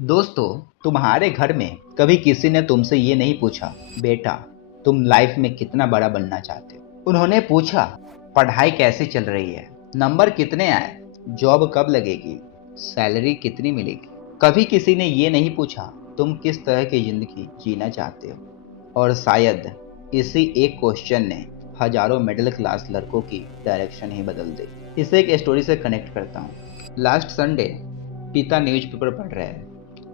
दोस्तों, तुम्हारे घर में कभी किसी ने तुमसे ये नहीं पूछा, बेटा तुम लाइफ में कितना बड़ा बनना चाहते हो। उन्होंने पूछा, पढ़ाई कैसी चल रही है, नंबर कितने आए, जॉब कब लगेगी, सैलरी कितनी मिलेगी। कभी किसी ने ये नहीं पूछा तुम किस तरह की जिंदगी जीना चाहते हो। और शायद इसी एक क्वेश्चन ने हजारों मिडिल क्लास लड़कों की डायरेक्शन ही बदल दी। इसे एक स्टोरी से कनेक्ट करता हूँ। लास्ट संडे पिता न्यूज़पेपर पढ़ रहे थे,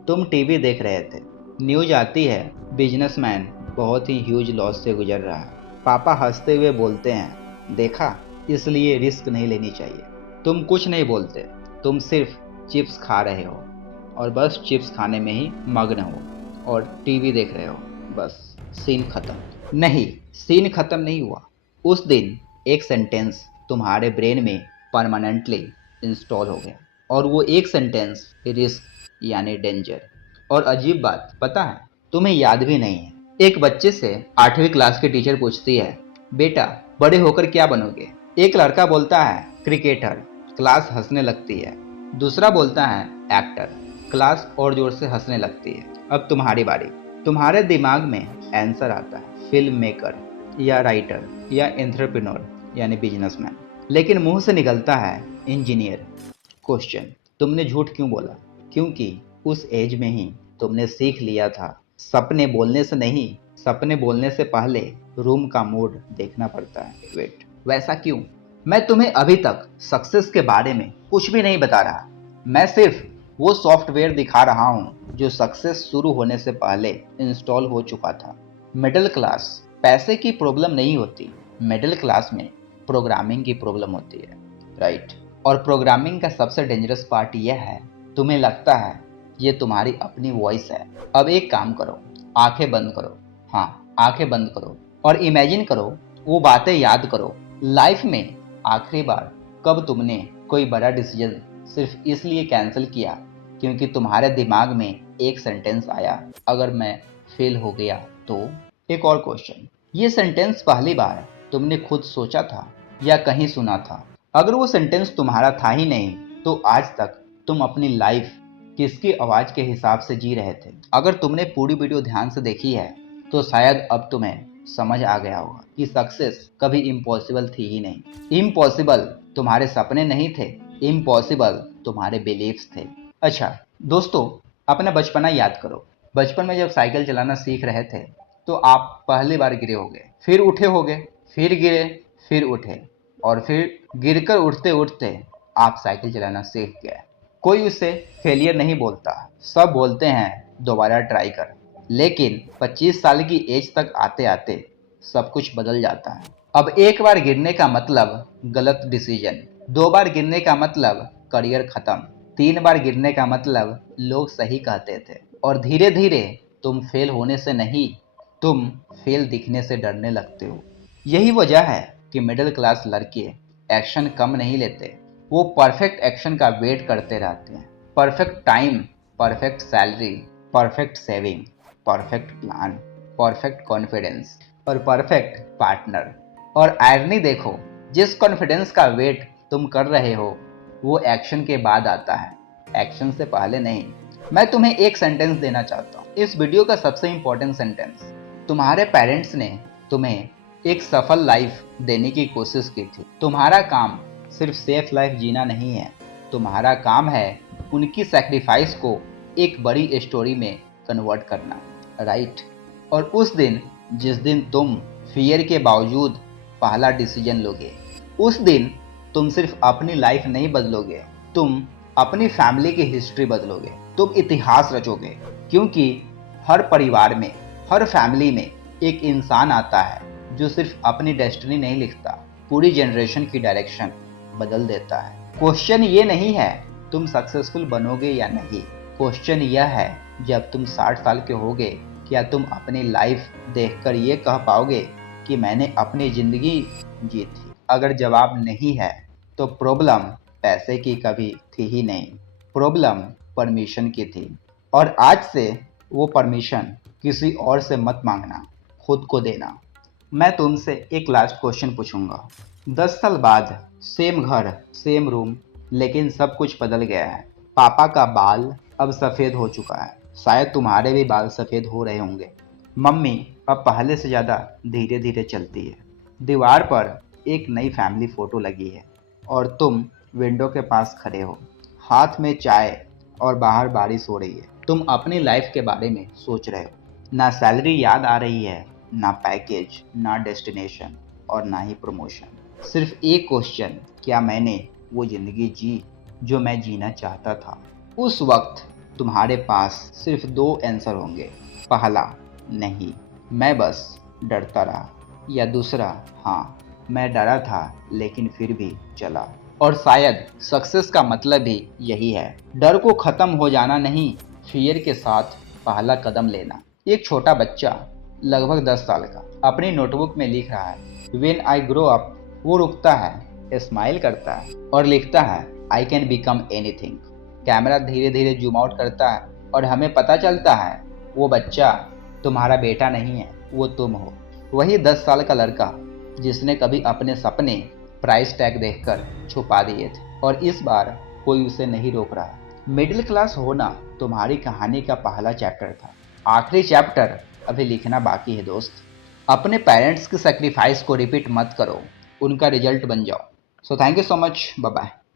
तुम टीवी देख रहे थे। न्यूज आती है, बिजनेसमैन बहुत ही ह्यूज लॉस से गुजर रहा है। पापा हंसते हुए बोलते हैं, देखा, इसलिए रिस्क नहीं लेनी चाहिए। तुम कुछ नहीं बोलते, तुम सिर्फ चिप्स खा रहे हो और बस चिप्स खाने में ही मग्न हो और टीवी देख रहे हो। बस सीन खत्म। नहीं, सीन खत्म नहीं हुआ। उस दिन एक सेंटेंस तुम्हारे ब्रेन में परमानेंटली इंस्टॉल हो गया, और वो एक सेंटेंस रिस्क यानी डेंजर। और अजीब बात पता है, तुम्हें याद भी नहीं है। एक बच्चे से 8वीं क्लास की टीचर पूछती है, बेटा बड़े होकर क्या बनोगे। एक लड़का बोलता है, क्रिकेटर। क्लास हंसने लगती है। दूसरा बोलता है, एक्टर। क्लास और जोर से हंसने लगती है। अब तुम्हारी बारी। तुम्हारे दिमाग में आंसर आता है, फिल्म मेकर या राइटर या एंटरप्रेन्योर यानी बिजनेसमैन। लेकिन मुंह से निकलता है इंजीनियर। क्वेश्चन, तुमने झूठ क्यों बोला। क्योंकि उस एज में ही तुमने सीख लिया था, सपने बोलने से नहीं, सपने बोलने से पहले रूम का मूड देखना पड़ता है। वेट, वैसा क्यों। मैं तुम्हें अभी तक सक्सेस के बारे में कुछ भी नहीं बता रहा। मैं सिर्फ वो सॉफ्टवेयर दिखा रहा हूँ जो सक्सेस शुरू होने से पहले इंस्टॉल हो चुका था। मिडिल क्लास पैसे की प्रॉब्लम नहीं होती, मिडिल क्लास में प्रोग्रामिंग की प्रॉब्लम होती है। राइट। और प्रोग्रामिंग का सबसे डेंजरस पार्ट यह है, तुम्हें लगता है ये तुम्हारी अपनी वॉइस है। अब एक काम करो, आंखें बंद करो। हाँ, आंखें बंद करो और इमेजिन करो, वो बातें याद करो। लाइफ में आखिरी बार कब तुमने कोई बड़ा डिसीजन सिर्फ इसलिए कैंसिल किया क्योंकि तुम्हारे दिमाग में एक सेंटेंस आया, अगर मैं फेल हो गया तो। एक और क्वेश्चन, ये सेंटेंस पहली बार तुमने खुद सोचा था या कहीं सुना था। अगर वो सेंटेंस तुम्हारा था ही नहीं, तो आज तक तुम अपनी लाइफ किसकी आवाज के हिसाब से जी रहे थे। अगर तुमने पूरी वीडियो ध्यान से देखी है तो शायद अब तुम्हें समझ आ गया होगा कि सक्सेस कभी इम्पॉसिबल थी ही नहीं। इम्पॉसिबल तुम्हारे सपने नहीं थे, इम्पॉसिबल तुम्हारे बिलीव्स थे। अच्छा दोस्तों, अपना बचपना याद करो। बचपन में जब साइकिल चलाना सीख रहे थे तो आप पहली बार गिरे होगे, फिर उठे होगे, फिर गिरे, फिर उठे, और फिर गिरकर उठते उठते आप साइकिल चलाना सीख गए। कोई उसे फेलियर नहीं बोलता, सब बोलते हैं दोबारा ट्राई कर। लेकिन 25 साल की एज तक आते आते सब कुछ बदल जाता है। अब एक बार गिरने का मतलब गलत डिसीजन, दो बार गिरने का मतलब करियर खत्म, तीन बार गिरने का मतलब लोग सही कहते थे, और धीरे धीरे तुम फेल होने से नहीं, तुम फेल दिखने से डरने लगते हो। यही वजह है कि मिडिल क्लास लड़के एक्शन कम नहीं लेते, वो परफेक्ट एक्शन का वेट करते रहते हैं। Perfect time, perfect salary, perfect saving, perfect plan, perfect confidence और परफेक्ट पार्टनर। और आयरनी देखो, जिस कॉन्फिडेंस का वेट तुम कर रहे हो वो एक्शन के बाद आता है, एक्शन से पहले नहीं। मैं तुम्हें एक सेंटेंस देना चाहता हूँ, इस वीडियो का सबसे इंपॉर्टेंट सेंटेंस। तुम्हारे पेरेंट्स ने तुम्हें एक सफल लाइफ देने की कोशिश की थी। तुम्हारा काम सिर्फ सेफ लाइफ जीना नहीं है, तुम्हारा काम है उनकी सैक्रिफाइस को एक बड़ी स्टोरी में कन्वर्ट करना। राइट। और उस दिन, जिस दिन तुम फियर के बावजूद पहला डिसीजन लोगे, उस दिन तुम सिर्फ अपनी लाइफ नहीं बदलोगे, तुम अपनी फैमिली की हिस्ट्री बदलोगे, तुम इतिहास रचोगे। क्योंकि हर परिवार में, हर फैमिली में एक इंसान आता है जो सिर्फ अपनी डेस्टिनी नहीं लिखता, पूरी जनरेशन की डायरेक्शन बदल देता है। क्वेश्चन ये नहीं है तुम सक्सेसफुल बनोगे या नहीं, क्वेश्चन यह है जब तुम 60 साल के होगे, क्या तुम अपनी लाइफ देखकर ये कह पाओगे कि मैंने अपनी जिंदगी जी थी। अगर जवाब नहीं है तो प्रॉब्लम पैसे की कभी थी ही नहीं, प्रॉब्लम परमिशन की थी। और आज से वो परमिशन किसी और से मत मांगना, खुद को देना। मैं तुमसे एक लास्ट क्वेश्चन पूछूंगा। 10 साल बाद सेम घर, सेम रूम, लेकिन सब कुछ बदल गया है। पापा का बाल, अब सफ़ेद हो चुका है। शायद तुम्हारे भी बाल सफ़ेद हो रहे होंगे। मम्मी अब पहले से ज़्यादा धीरे धीरे चलती है। दीवार पर एक नई फैमिली फ़ोटो लगी है और तुम विंडो के पास खड़े हो, हाथ में चाय और बाहर बारिश हो रही है। तुम अपनी लाइफ के बारे में सोच रहे हो। ना सैलरी याद आ रही है, ना पैकेज, ना डेस्टिनेशन और ना ही प्रमोशन। सिर्फ एक क्वेश्चन, क्या मैंने वो ज़िंदगी जी जो मैं जीना चाहता था? उस वक्त तुम्हारे पास सिर्फ दो आंसर होंगे। पहला, नहीं, मैं बस डरता रहा, या दूसरा, हाँ, मैं डरा था लेकिन फिर भी चला। और शायद सक्सेस का मतलब भी यही है, डर को खत्म हो जाना नहीं, फियर के साथ पहला कदम लेना। एक छोटा बच्चा लगभग 10 साल का अपनी नोटबुक में लिख रहा है व्हेन आई ग्रो अप। वो रुकता है, स्माइल करता है और लिखता है I can become anything. Camera धीरे धीरे जूम आउट करता है और हमें पता चलता है वो बच्चा तुम्हारा बेटा नहीं है, वो तुम हो। वही 10 साल का लड़का जिसने कभी अपने सपने प्राइस टैग देखकर छुपा दिए थे, और इस बार कोई उसे नहीं रोक रहा। मिडिल क्लास होना तुम्हारी कहानी का पहला चैप्टर था। आखिरी चैप्टर अभी लिखना बाकी है दोस्त। अपने पेरेंट्स की सेक्रीफाइस को रिपीट मत करो, उनका रिजल्ट बन जाओ। So thank you so much, bye bye.